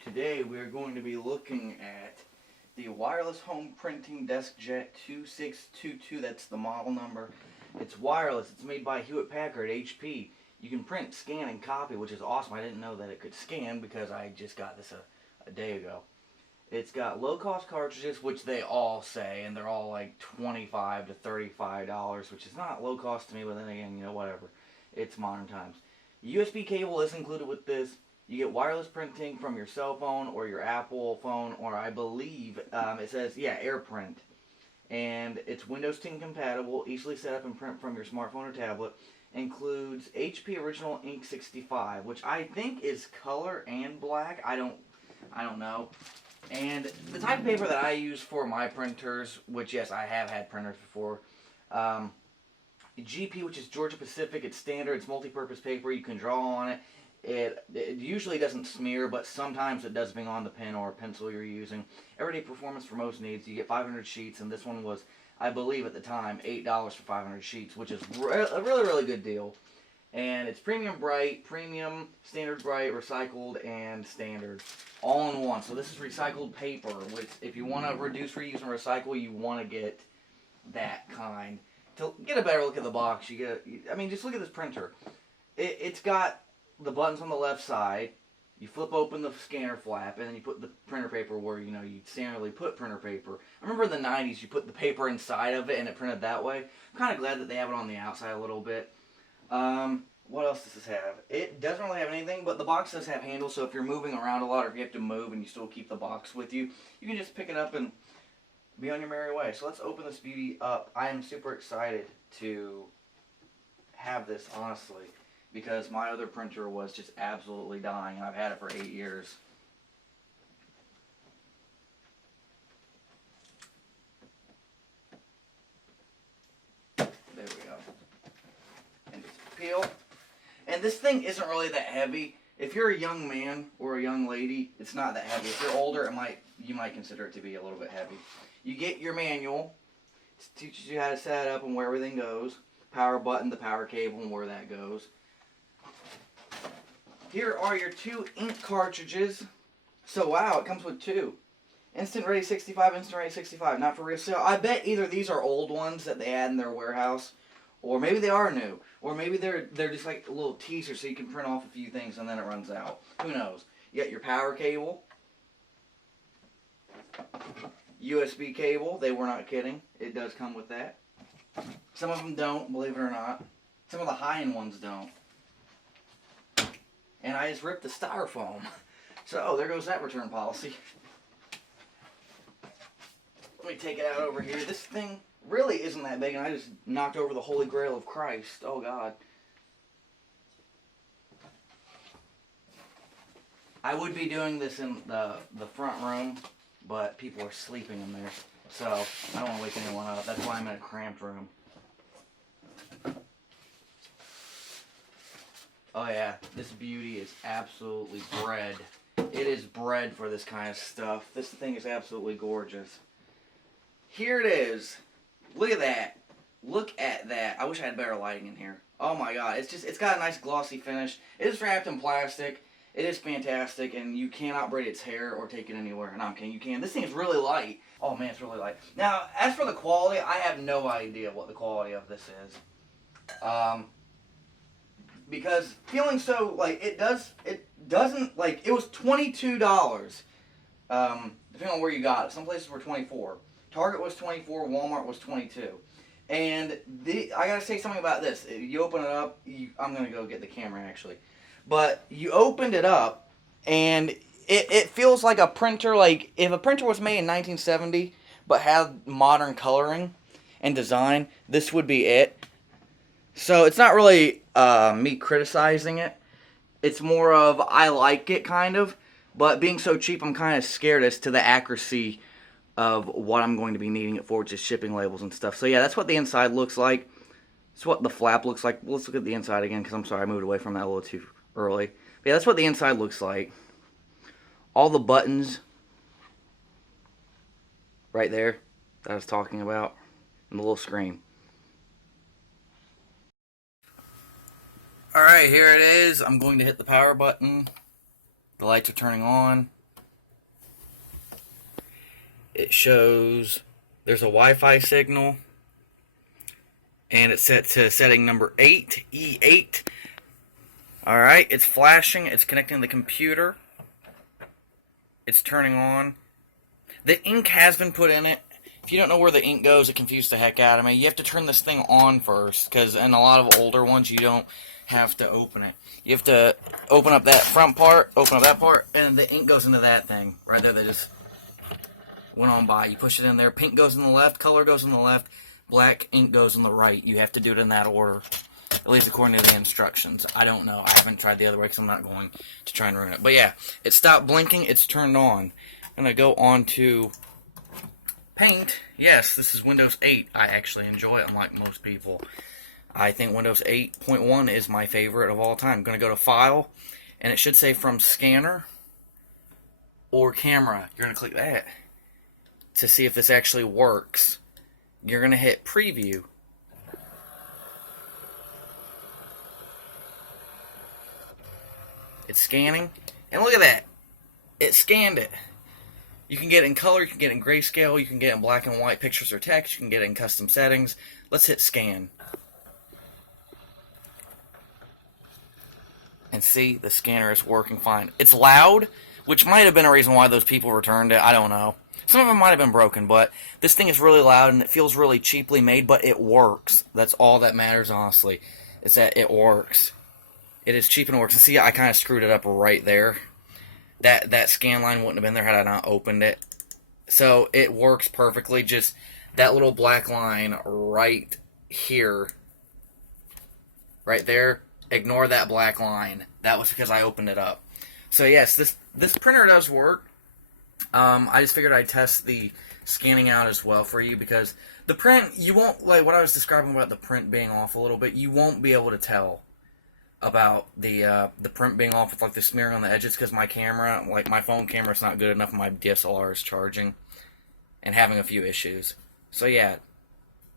Today we are going to be looking at the Wireless Home Printing Deskjet 2622. That's the model number. It's wireless. It's made by Hewlett Packard, HP. You can print, scan, and copy, which is awesome. I didn't know that it could scan because I just got this a day ago. It's got low-cost cartridges, which they all say, and they're all like $25 to $35, which is not low cost to me, but then again, you know, whatever. It's modern times. USB cable is included with this. You get wireless printing from your cell phone or your Apple phone, or I believe it says, yeah, AirPrint. And it's Windows 10 compatible, easily set up and print from your smartphone or tablet. Includes HP Original Ink 65, which I think is color and black. I don't know. And the type of paper that I use for my printers, which yes, I have had printers before. GP, which is Georgia Pacific. It's standard. It's multi-purpose paper. You can draw on it. It usually doesn't smear, but sometimes it does depending on the pen or pencil you're using. Everyday performance for most needs. You get 500 sheets, and this one was, I believe at the time, $8 for 500 sheets, which is a really, really good deal. And it's premium bright, premium, standard bright, recycled, and standard, all in one. So this is recycled paper, which if you want to reduce, reuse, and recycle, you want to get that kind. To get a better look at the box, I mean, just look at this printer. It's got the buttons on the left side. You flip open the scanner flap, and then you put the printer paper where, you know, you'd standardly put printer paper. I remember in the 90s, you put the paper inside of it, and it printed that way. I'm kind of glad that they have it on the outside a little bit. What else does this have? It doesn't really have anything, but the box does have handles, so if you're moving around a lot or if you have to move and you still keep the box with you, you can just pick it up and be on your merry way. So let's open this beauty up. I am super excited to have this, honestly, because my other printer was just absolutely dying, and I've had it for 8 years. There we go. And just peel. And this thing isn't really that heavy. If you're a young man or a young lady, it's not that heavy. If you're older, you might consider it to be a little bit heavy. You get your manual. It teaches you how to set it up and where everything goes. Power button, the power cable, and where that goes. Here are your 2 ink cartridges. So wow, it comes with 2. Instant Ready 65, Instant Ready 65. Not for real sale. I bet either these are old ones that they had in their warehouse, or maybe they are new, or maybe they're just like a little teaser so you can print off a few things and then it runs out. Who knows? You got your power cable, USB cable. They were not kidding. It does come with that. Some of them don't, believe it or not. Some of the high-end ones don't. And I just ripped the styrofoam. So there goes that return policy. Let me take it out over here. This thing really isn't that big, and I just knocked over the Holy Grail of Christ. Oh, God. I would be doing this in the front room, but people are sleeping in there. So I don't want to wake anyone up. That's why I'm in a cramped room. Oh yeah, this beauty is absolutely bred. It is bred for this kind of stuff. This thing is absolutely gorgeous. Here it is. Look at that. Look at that. I wish I had better lighting in here. Oh my God, it's got a nice glossy finish. It is wrapped in plastic. It is fantastic, and you cannot braid its hair or take it anywhere. No, I'm kidding, you can. This thing is really light. Oh man, it's really light. Now, as for the quality, I have no idea what the quality of this is. Because feeling so, like, it doesn't, like, it was $22, depending on where you got it. Some places were $24. Target was $24, Walmart was $22. And I gotta say something about this. You open it up, I'm gonna go get the camera actually. But you opened it up, and it feels like a printer, like, if a printer was made in 1970, but had modern coloring and design, this would be it. So it's not really me criticizing it. It's more of I like it, kind of. But being so cheap, I'm kind of scared as to the accuracy of what I'm going to be needing it for, just shipping labels and stuff. So yeah, that's what the inside looks like. That's what the flap looks like. Let's look at the inside again, because I'm sorry I moved away from that a little too early. But yeah, that's what the inside looks like. All the buttons right there that I was talking about, and the little screen. Alright, here it is. I'm going to hit the power button. The lights are turning on. It shows there's a Wi-Fi signal, and it's set to setting number 8, E8. Alright, it's flashing, it's connecting to the computer. It's turning on. The ink has been put in it. If you don't know where the ink goes, it confused the heck out of me. You have to turn this thing on first, because in a lot of older ones, you don't have to open it. You have to open up that front part, open up that part, and the ink goes into that thing. Right there, they just went on by. You push it in there. Pink goes in the left, color goes in the left, black ink goes in the right. You have to do it in that order, at least according to the instructions. I don't know. I haven't tried the other way because I'm not going to try and ruin it. But yeah, it stopped blinking. It's turned on. I'm going to go on to Paint. Yes, this is Windows 8. I actually enjoy it, unlike most people. I think Windows 8.1 is my favorite of all time. I'm going to go to File, and it should say from Scanner or Camera. You're going to click that to see if this actually works. You're going to hit Preview. It's scanning, and look at that. It scanned it. You can get it in color, you can get it in grayscale, you can get it in black and white pictures or text, you can get it in custom settings. Let's hit scan. And see, the scanner is working fine. It's loud, which might have been a reason why those people returned it. I don't know. Some of them might have been broken, but this thing is really loud and it feels really cheaply made, but it works. That's all that matters, honestly. It's that it works. It is cheap and works. And see, I kind of screwed it up right there. That scan line wouldn't have been there had I not opened it. So it works perfectly. Just that little black line right here, right there. Ignore that black line. That was because I opened it up. So yes, this printer does work. I just figured I'd test the scanning out as well for you, because the print, you won't, like what I was describing about the print being off a little bit, you won't be able to tell about the print being off with like the smearing on the edges, because my camera, like my phone camera, is not good enough. My DSLR is charging and having a few issues. So yeah,